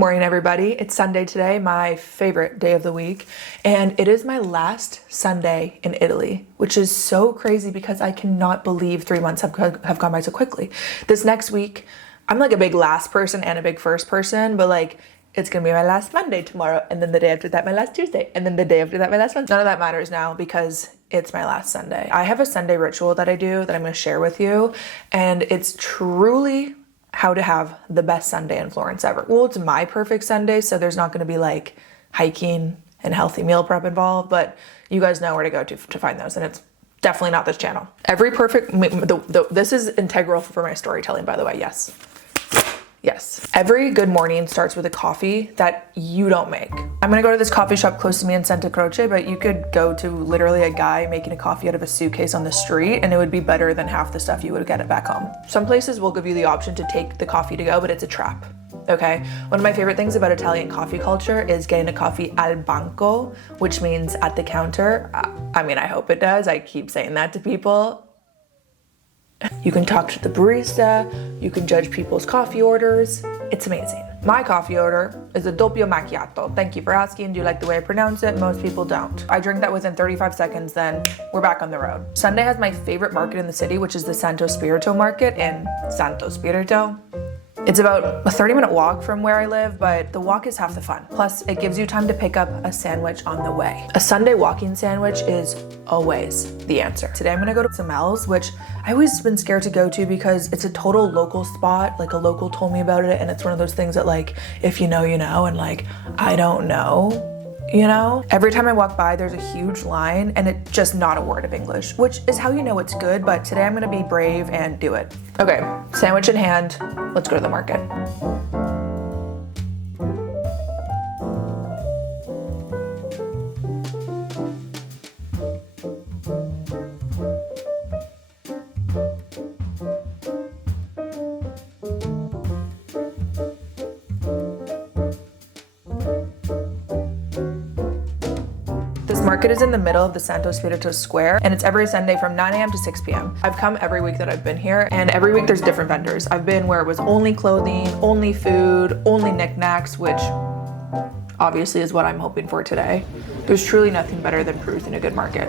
morning, everybody. It's Sunday today, my favorite day of the week, and it is my last Sunday in Italy, which is so crazy because I cannot believe 3 months have gone by so quickly. This next week, I'm like a big last person and a big first person, but like it's gonna be my last Monday tomorrow, and then the day after that, my last Tuesday, and then the day after that, my last Wednesday. None of that matters now because it's my last Sunday. I have a Sunday ritual that I do that I'm gonna share with you, and it's truly how to have the best Sunday in Florence ever. Well, it's my perfect Sunday, so there's not gonna be like hiking and healthy meal prep involved, but you guys know where to go to find those, and it's definitely not this channel. This is integral for my storytelling, by the way, yes. Yes. Every good morning starts with a coffee that you don't make. I'm gonna go to this coffee shop close to me in Santa Croce, but you could go to literally a guy making a coffee out of a suitcase on the street, and it would be better than half the stuff you would get it back home. Some places will give you the option to take the coffee to go, but it's a trap. Okay? One of my favorite things about Italian coffee culture is getting a coffee al banco, which means at the counter. I mean, I hope it does. I keep saying that to people. You can talk to the barista, you can judge people's coffee orders. It's amazing. My coffee order is a doppio macchiato. Thank you for asking. Do you like the way I pronounce it? Most people don't. I drink that within 35 seconds, then we're back on the road. Sunday has my favorite market in the city, which is the Santo Spirito market in Santo Spirito. It's about a 30-minute walk from where I live, but the walk is half the fun. Plus, it gives you time to pick up a sandwich on the way. A Sunday walking sandwich is always the answer. Today I'm gonna go to Piazzale, which I always been scared to go to because it's a total local spot. Like a local told me about it, and it's one of those things that like, if you know, you know, and like, I don't know. You know, every time I walk by, there's a huge line and it's just not a word of English, which is how you know it's good. But today I'm gonna be brave and do it. Okay, sandwich in hand, let's go to the market. This market is in the middle of the Santo Spirito Square, and it's every Sunday from 9 a.m. to 6 p.m. I've come every week that I've been here, and every week there's different vendors. I've been where it was only clothing, only food, only knickknacks, which obviously is what I'm hoping for today. There's truly nothing better than perusing a good market.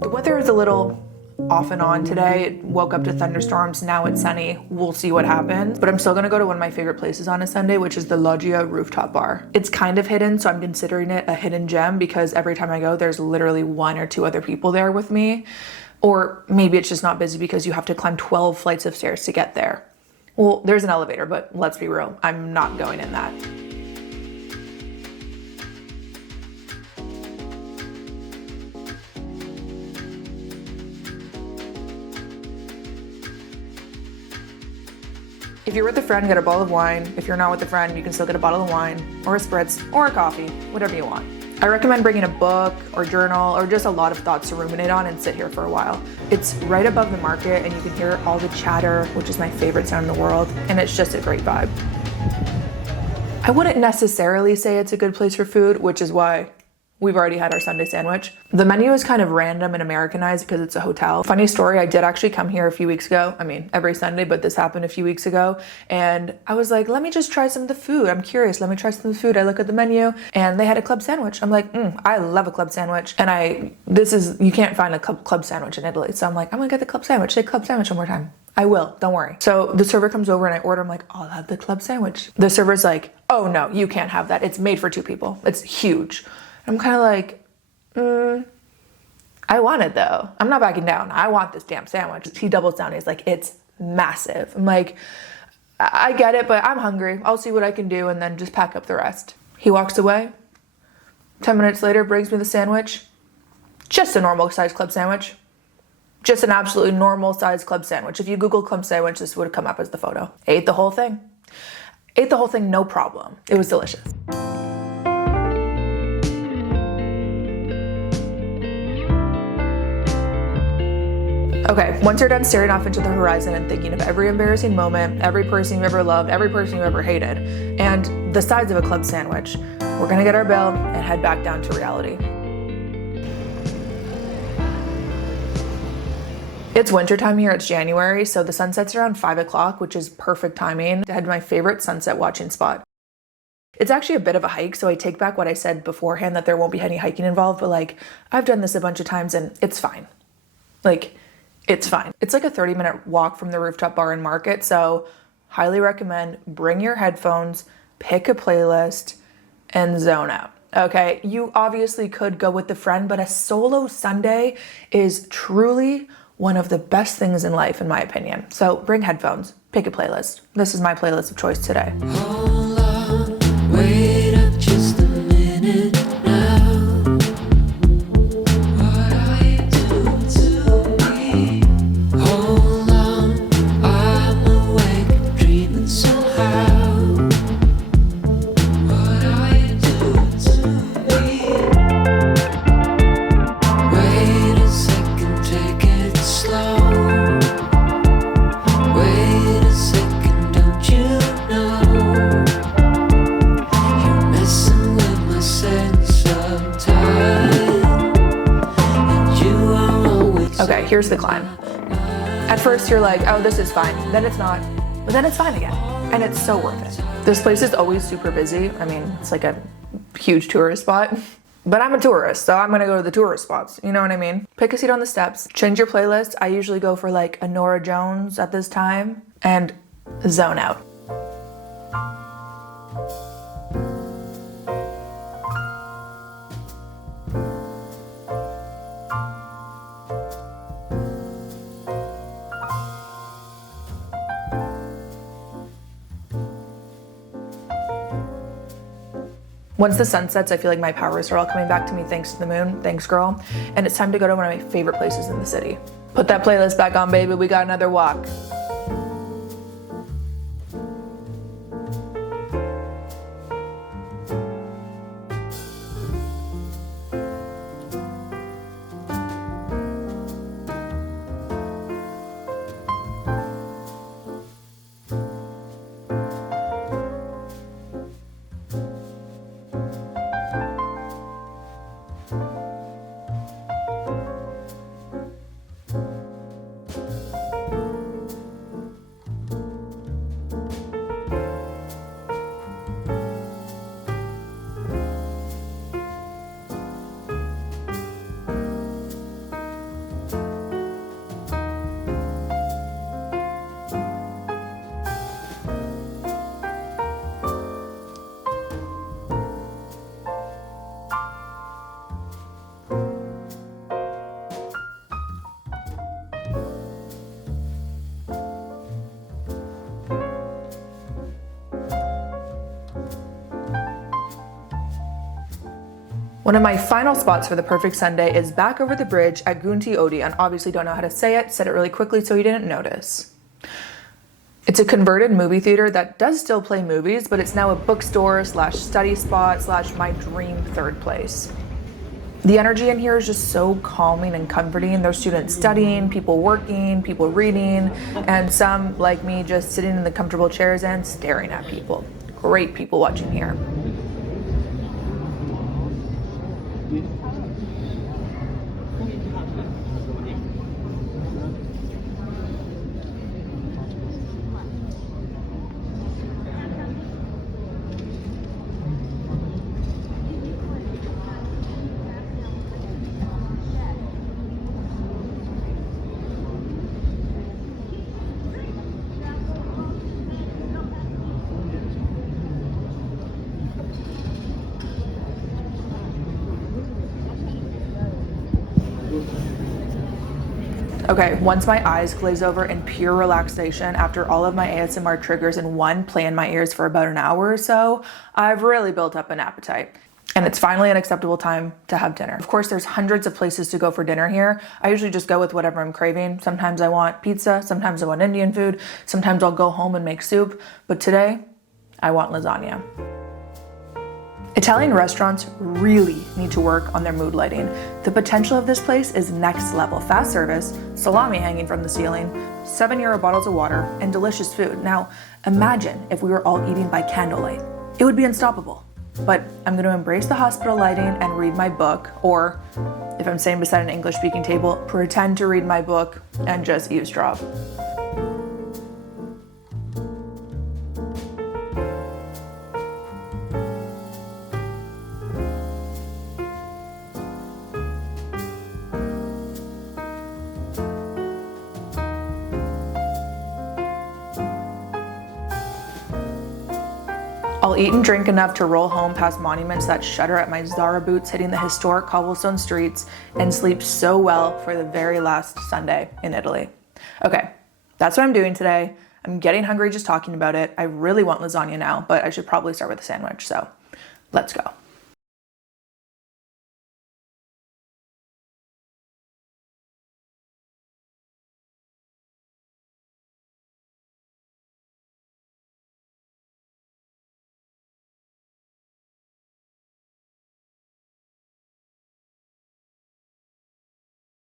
The weather is a little off and on today. It woke up to thunderstorms, now it's sunny. We'll see what happens. But I'm still gonna go to one of my favorite places on a Sunday, which is the Loggia Rooftop Bar. It's kind of hidden, so I'm considering it a hidden gem because every time I go, there's literally one or two other people there with me. Or maybe it's just not busy because you have to climb 12 flights of stairs to get there. Well, there's an elevator, but let's be real, I'm not going in that. If you're with a friend, get a bottle of wine. If you're not with a friend, you can still get a bottle of wine or a spritz or a coffee, whatever you want. I recommend bringing a book or journal or just a lot of thoughts to ruminate on and sit here for a while. It's right above the market and you can hear all the chatter, which is my favorite sound in the world, and it's just a great vibe. I wouldn't necessarily say it's a good place for food, which is why we've already had our Sunday sandwich. The menu is kind of random and Americanized because it's a hotel. Funny story, I did actually come here a few weeks ago. I mean, every Sunday, but this happened a few weeks ago. And I was like, let me just try some of the food. I'm curious, let me try some of the food. I look at the menu and they had a club sandwich. I'm like, I love a club sandwich. And you can't find a club sandwich in Italy. So I'm like, I'm gonna get the club sandwich. Say club sandwich one more time. I will, don't worry. So the server comes over and I order, I'm like, I'll have the club sandwich. The server's like, oh no, you can't have that. It's made for 2 people. It's huge. I'm kind of like, I want it though. I'm not backing down. I want this damn sandwich. He doubles down. He's like, it's massive. I'm like, I get it, but I'm hungry. I'll see what I can do and then just pack up the rest. He walks away. 10 minutes later, brings me the sandwich. Just a normal sized club sandwich. Just an absolutely normal sized club sandwich. If you Google club sandwich, this would come up as the photo. Ate the whole thing. Ate the whole thing, no problem. It was delicious. Okay, once you're done staring off into the horizon and thinking of every embarrassing moment, every person you've ever loved, every person you've ever hated, and the size of a club sandwich, we're gonna get our bill and head back down to reality. It's wintertime here, it's January, so the sun sets around 5 o'clock, which is perfect timing to head to my favorite sunset watching spot. It's actually a bit of a hike, so I take back what I said beforehand that there won't be any hiking involved, but like, I've done this a bunch of times and it's fine. It's fine. It's like a 30-minute walk from the rooftop bar and market, so highly recommend bring your headphones, pick a playlist, and zone out. Okay, you obviously could go with a friend, but a solo Sunday is truly one of the best things in life, in my opinion. So bring headphones, pick a playlist. This is my playlist of choice today. Hold on, wait up just a minute now. Okay, here's the climb. At first you're like, oh, this is fine. Then it's not, but then it's fine again. And it's so worth it. This place is always super busy. I mean, it's like a huge tourist spot. But I'm a tourist, so I'm gonna go to the tourist spots. You know what I mean? Pick a seat on the steps, change your playlist. I usually go for like a Norah Jones at this time and zone out. Once the sun sets, I feel like my powers are all coming back to me thanks to the moon. Thanks, girl. And it's time to go to one of my favorite places in the city. Put that playlist back on, baby. We got another walk. One of my final spots for the perfect Sunday is back over the bridge at Gunti Odi, and obviously don't know how to say it, said it really quickly so you didn't notice. It's a converted movie theater that does still play movies, but it's now a bookstore slash study spot slash my dream third place. The energy in here is just so calming and comforting. There's students studying, people working, people reading, and some, like me, just sitting in the comfortable chairs and staring at people. Great people watching here. Okay, once my eyes glaze over in pure relaxation after all of my ASMR triggers in one play in my ears for about an hour or so, I've really built up an appetite. And it's finally an acceptable time to have dinner. Of course, there's hundreds of places to go for dinner here. I usually just go with whatever I'm craving. Sometimes I want pizza, sometimes I want Indian food, sometimes I'll go home and make soup, but today I want lasagna. Italian restaurants really need to work on their mood lighting. The potential of this place is next level. Fast service, salami hanging from the ceiling, €7 bottles of water, and delicious food. Now, imagine if we were all eating by candlelight. It would be unstoppable. But I'm gonna embrace the hospital lighting and read my book, or if I'm sitting beside an English-speaking table, pretend to read my book and just eavesdrop. I'll eat and drink enough to roll home past monuments that shudder at my Zara boots hitting the historic cobblestone streets and sleep so well for the very last Sunday in Italy. Okay, that's what I'm doing today. I'm getting hungry just talking about it. I really want lasagna now, but I should probably start with a sandwich, so let's go.